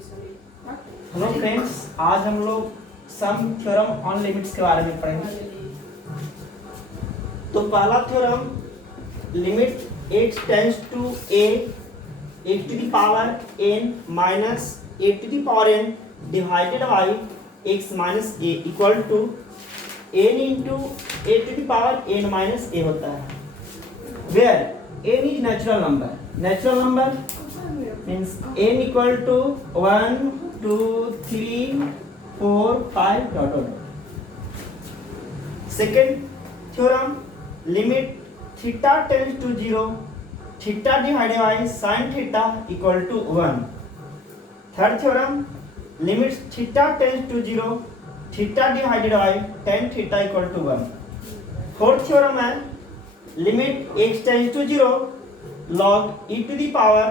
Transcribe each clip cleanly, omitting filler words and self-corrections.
Hello friends, आज हम लोग सम थ्योरम ऑन लिमिट्स के बारे में पढ़ेंगे। तो पहला theorem, limit x tends to a x to the power n minus a to the power n divided by x minus a equal to n into a to the power n minus a होता है, where n is natural number means n equal to 1 2 3 4 5 dot dot. Second theorem, limit theta tends to 0 theta divided by sin theta equal to 1. Third theorem, limit theta tends to 0 theta divided by tan theta equal to 1. Fourth theorem है limit x tends to 0 log e to the power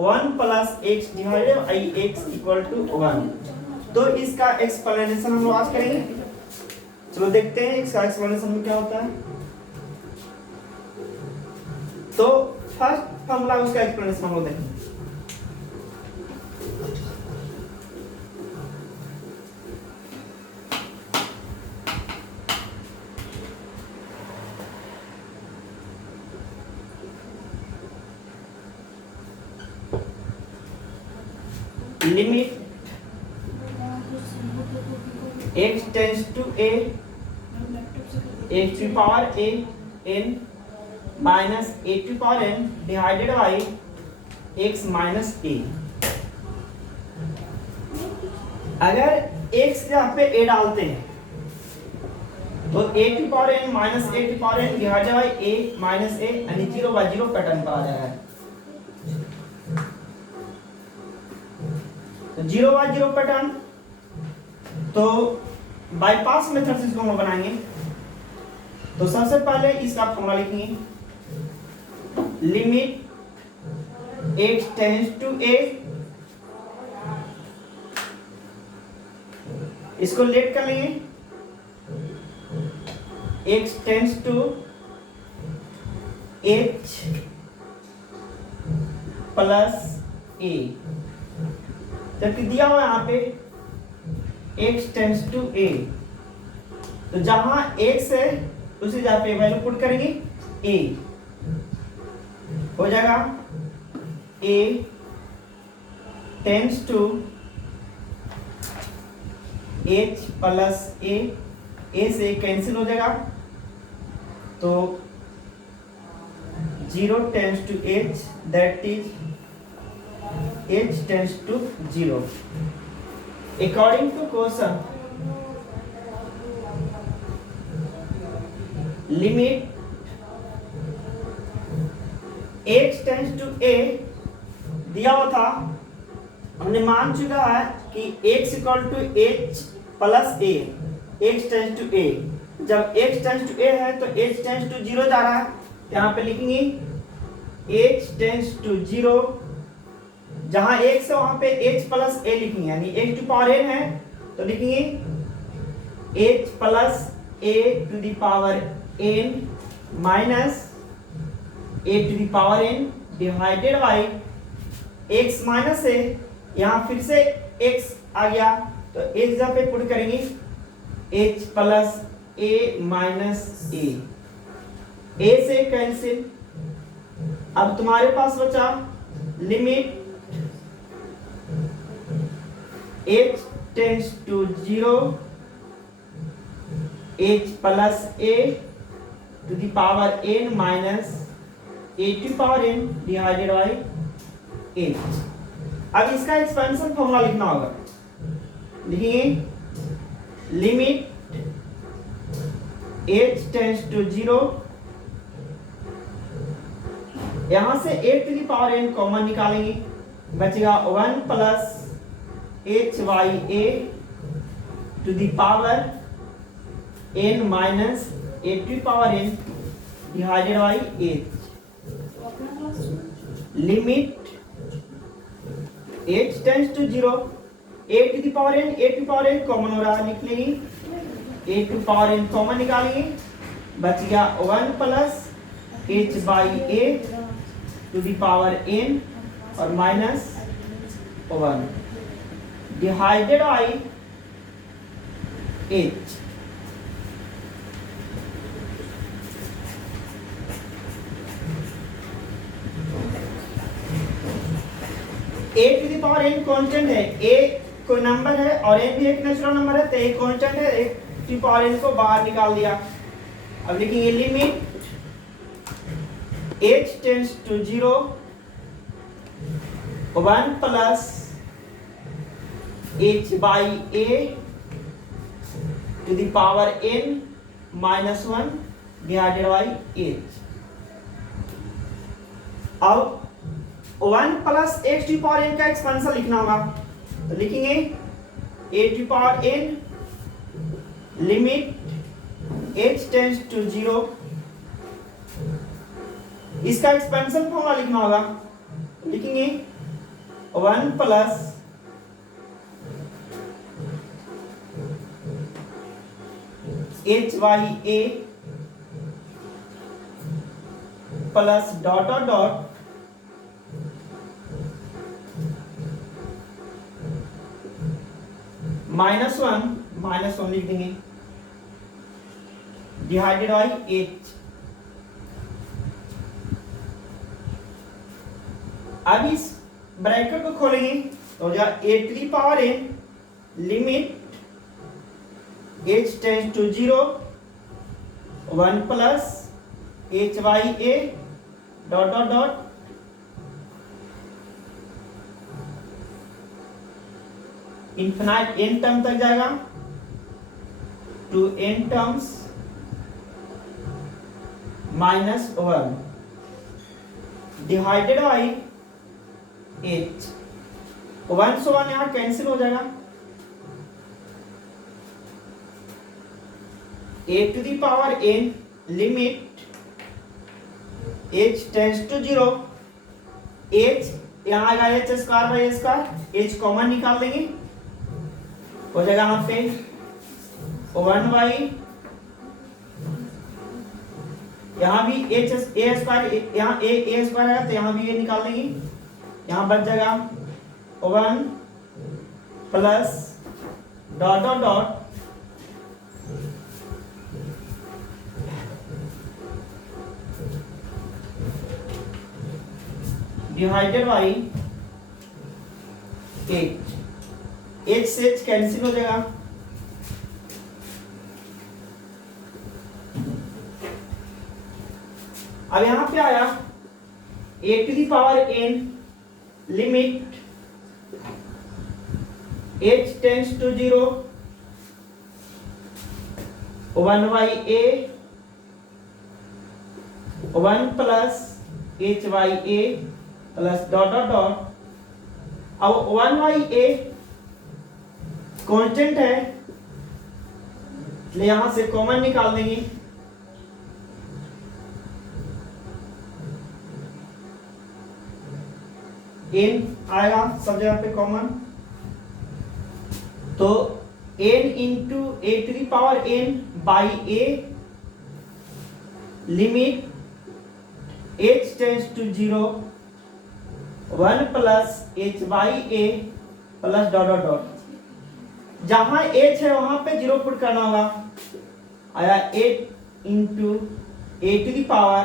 1 plus x divided by x equal to 1। तो इसका explanation हम लोग आज करेंगे। चलो देखते हैं इसका एक्सप्लेनेशन में क्या होता है। तो फर्स्ट फॉर्मूला उसका एक्सप्लेनेशन हम लोग देखेंगे। Limit x tends to a x to power a n minus a to power n divided by x minus a। अगर x के यहाँ पे a डालते हैं तो a to power n minus a to power n divided by a minus a यानी 0/0 pattern पर आ जाएगा। 0/0 पैटर्न, तो बाईपास मेथड से इसको हम बनाएंगे। तो सबसे पहले इसका फॉर्मूला लिखेंगे, limit x tends to a, इसको लेट कर लेंगे, x tends to h plus a, जबकि दिया हुआ यहाँ पे x टेंड्स टू a, तो जहां x है उसी जगह पे वैल्यू पुट करेंगे a, हो जाएगा a tends to h plus a से कैंसिल हो जाएगा, तो 0 tends to h, that is h tends to 0. According to question, limit x tends to a दिया हुआ था, हमने मान चुका है कि x equal to h plus a, x tends to a। जब x टेंस टू a है तो h टेंस टू 0 जा रहा है, यहाँ पे लिखेंगे h टेंस टू 0, जहां x है वहां पे h प्लस a लिखेंगे, यानी x टू पावर n है तो लिखेंगे h plus a to the power n minus a to the power n divided by x minus a। यहाँ फिर से x आ गया तो x जगह पे पुट करेंगे h plus a minus a से कैंसिल। अब तुम्हारे पास बचा limit h tends to 0 h plus a to the power n minus a to power n divided by a। अब इसका एक्सपेंशन फॉर्मूला लिखना होगा, लिखिए लिमिट h टेंड्स टू 0, यहां से a to the power n common निकालेंगे, बचेगा 1 plus h by a to the power n minus a to the power n divided by h। limit h tends to 0, a to the power n common हो रहा है, लिख लेंगे a to power n common निकालेंगे, बच गया 1 plus h by a to the power n और minus 1। Divided by h. A to the power n constant है, ए कोई नंबर है और एन भी एक नेचुरल नंबर है, तो ए कांस्टेंट है, a to the power n को बाहर निकाल दिया। अब लिखेंगे limit h tends to 0 1 plus h by a to the power n minus 1 divided by h। अब 1 plus h to power n का एक्सपेंशन लिखना होगा, तो लिखेंगे a to power n limit h tends to 0, इसका एक्सपेंशन फॉर्मूला लिखना होगा, लिखेंगे 1 plus h by a plus dot dot dot minus one लिख देंगे डिवाइडेड बाई h। अब इस ब्रैकेट को खोलेंगे तो हो जाएगा a to the power n limit h tends to 0 1 plus h by a dot dot dot infinite n term तक जाएगा to n terms minus 1 divided by h। 1 से 1 यहां कैंसिल हो जाएगा, a to the power n limit h tends to 0, h यहां आएगा h square by square, h common निकाल देंगे, हो जाएगा यहां पे 1 बाई, यहां भी h a स्क्वायर, यहां a स्क्वायर है तो यहां भी a निकाल देंगे, यहां बच जाएगा 1 plus dot dot dot divided by h से h कैंसिल हो जाएगा, अब यहां पे आया a to the power n limit h tends to 0 1 by a 1 plus h by a plus dot dot dot. अब 1 बाई a कांस्टेंट है इसलिए यहां से कॉमन निकाल देंगे, n आएगा सब जगह पे कॉमन, तो n into a to the power n by a limit h tends to 0 1 plus h by a plus dot dot dot, जहां h है वहां पे 0 पुट करना होगा, आया 8 into a to the power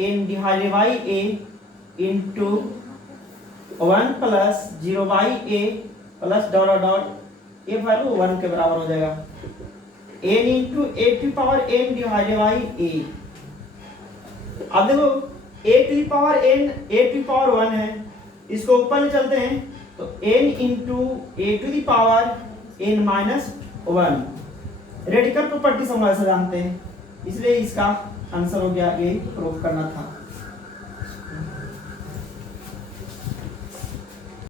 n divided by a into 1 plus 0 by a plus dot dot dot, ये value 1 के बराबर हो जाएगा, n into a to power n divided by a। अब देखो a to power n a to power 1 है, इसको ऊपर ले चलते हैं तो n into a to power n minus 1 radical property हम ऐसा जानते हैं, इसलिए इसका आंसर हो गया, यही प्रूफ करना था।